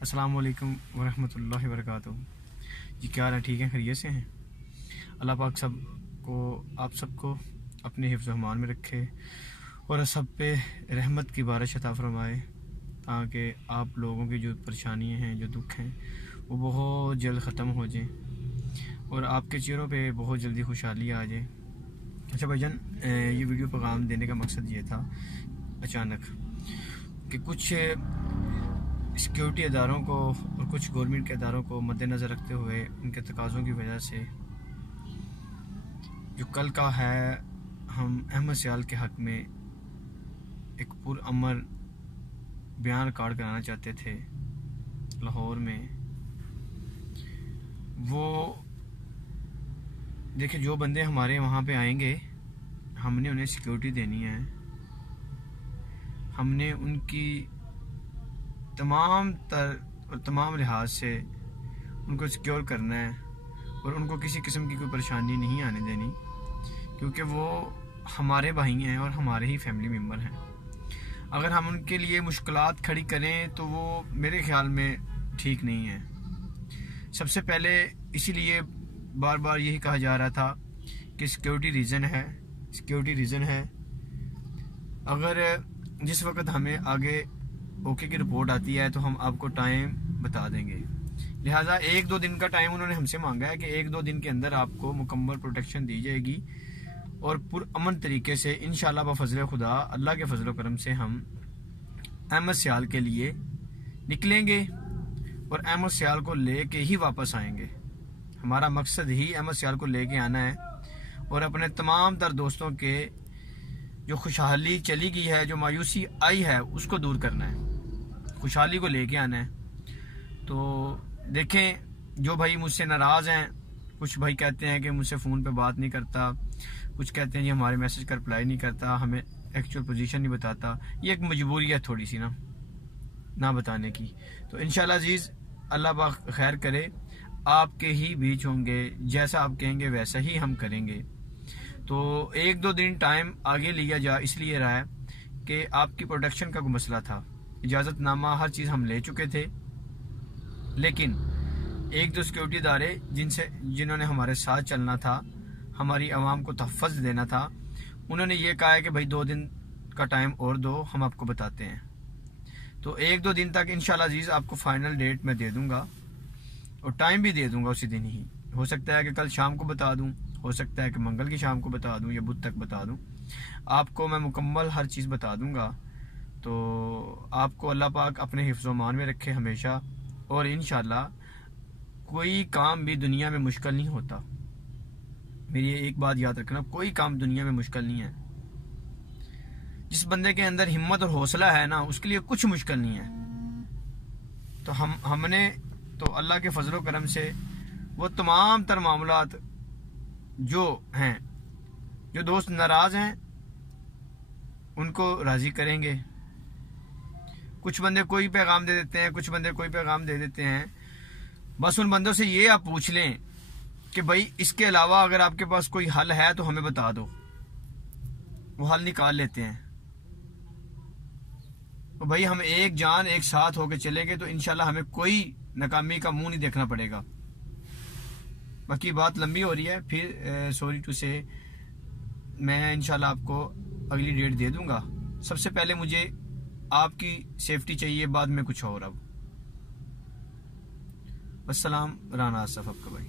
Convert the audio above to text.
अस्सलाम वालेकुम वरहमतुल्लाहि वबरकातुहू। जी क्या हाल है, ठीक है, खैरियत से हैं? अल्लाह पाक आप सबको अपने हिफ्ज़ अमान में रखे और सब पे रहमत की बारिश अता फरमाए, ताकि आप लोगों की जो परेशानियां हैं, जो दुख हैं, वो बहुत जल्द ख़त्म हो जाए और आपके चेहरों पे बहुत जल्दी खुशहाली आ जाए। अच्छा भाईजान, ये वीडियो पैगाम देने का मकसद ये था अचानक कि कुछ सिक्योरिटी इदारों को और कुछ गवर्नमेंट के इदारों को मद्देनज़र रखते हुए उनके तकाज़ों की वजह से जो कल का है, हम अहमद सियाल के हक़ में एक पुरअमन बयान रिकॉर्ड कराना चाहते थे लाहौर में। वो देखिए, जो बंदे हमारे वहाँ पे आएंगे, हमने उन्हें सिक्योरिटी देनी है, हमने उनकी तमाम लिहाज से उनको सिक्योर करना है और उनको किसी किस्म की कोई परेशानी नहीं आने देनी, क्योंकि वो हमारे भाई हैं और हमारे ही फैमिली मेम्बर हैं। अगर हम उनके लिए मुश्किलात खड़ी करें तो वो मेरे ख्याल में ठीक नहीं है। सबसे पहले इसीलिए बार बार यही कहा जा रहा था कि सिक्योरिटी रीज़न है। अगर जिस वक्त हमें आगे ओके की रिपोर्ट आती है तो हम आपको टाइम बता देंगे। लिहाजा 1-2 दिन का टाइम उन्होंने हमसे मांगा है कि 1-2 दिन के अंदर आपको मुकम्मल प्रोटेक्शन दी जाएगी और पुरअमन तरीके से इंशाल्लाह बफज़ल खुदा, अल्लाह के फजल करम से हम अहमद सियाल के लिए निकलेंगे और अहमद सियाल को लेके ही वापस आएंगे। हमारा मकसद ही अहमद सियाल को लेके आना है और अपने तमाम तर दोस्तों के जो खुशहाली चली गई है, जो मायूसी आई है, उसको दूर करना है, खुशहाली को लेके आना है। तो देखें, जो भाई मुझसे नाराज़ हैं, कुछ भाई कहते हैं कि मुझसे फ़ोन पे बात नहीं करता, कुछ कहते हैं जी हमारे मैसेज का रिप्लाई नहीं करता, हमें एक्चुअल पोजीशन नहीं बताता। ये एक मजबूरी है थोड़ी सी ना बताने की। तो इंशाल्लाह अजीज़, अल्लाह पाक खैर करे, आपके ही बीच होंगे, जैसा आप कहेंगे वैसा ही हम करेंगे। तो 1-2 दिन टाइम आगे लिया जा इसलिए रहा है कि आपकी प्रोटेक्शन का कोई मसला था। इजाज़तनामा हर चीज़ हम ले चुके थे, लेकिन 1-2 सिक्योरिटी इदारे जिन्होंने हमारे साथ चलना था, हमारी आवाम को तहफ़्फ़ुज़ देना था, उन्होंने ये कहा है कि भाई 2 दिन का टाइम और दो, हम आपको बताते हैं। तो 1-2 दिन तक इंशाल्लाह अजीज़ आपको फाइनल डेट मैं दे दूँगा और टाइम भी दे दूँगा उसी दिन ही। हो सकता है कि कल शाम को बता दूँ, हो सकता है कि मंगल की शाम को बता दूँ या बुध तक बता दूँ। आपको मैं मुकम्मल हर चीज़ बता दूँगा। तो आपको अल्लाह पाक अपने हिफ्ज़-ओ-मान में रखे हमेशा, और इंशाल्लाह कोई काम भी दुनिया में मुश्किल नहीं होता। मेरी एक बात याद रखना, कोई काम दुनिया में मुश्किल नहीं है। जिस बंदे के अंदर हिम्मत और हौसला है ना, उसके लिए कुछ मुश्किल नहीं है। तो हमने तो अल्लाह के फजलो करम से वो तमाम तर मामलात जो हैं, जो दोस्त नाराज हैं, उनको राजी करेंगे। कुछ बंदे कोई पैगाम दे देते हैं, कुछ बंदे कोई पैगाम दे देते हैं। बस उन बंदों से ये आप पूछ लें कि भाई इसके अलावा अगर आपके पास कोई हल है तो हमें बता दो, वो हल निकाल लेते हैं। तो भाई हम एक जान एक साथ होकर चलेंगे तो इंशाल्लाह हमें कोई नाकामी का मुंह नहीं देखना पड़ेगा। बाकी बात लंबी हो रही है, फिर सॉरी टू से मैं इंशाल्लाह आपको अगली डेट दे दूंगा। सबसे पहले मुझे आपकी सेफ्टी चाहिए, बाद में कुछ और। अब अस्सलाम, राना आसफ आपका भाई।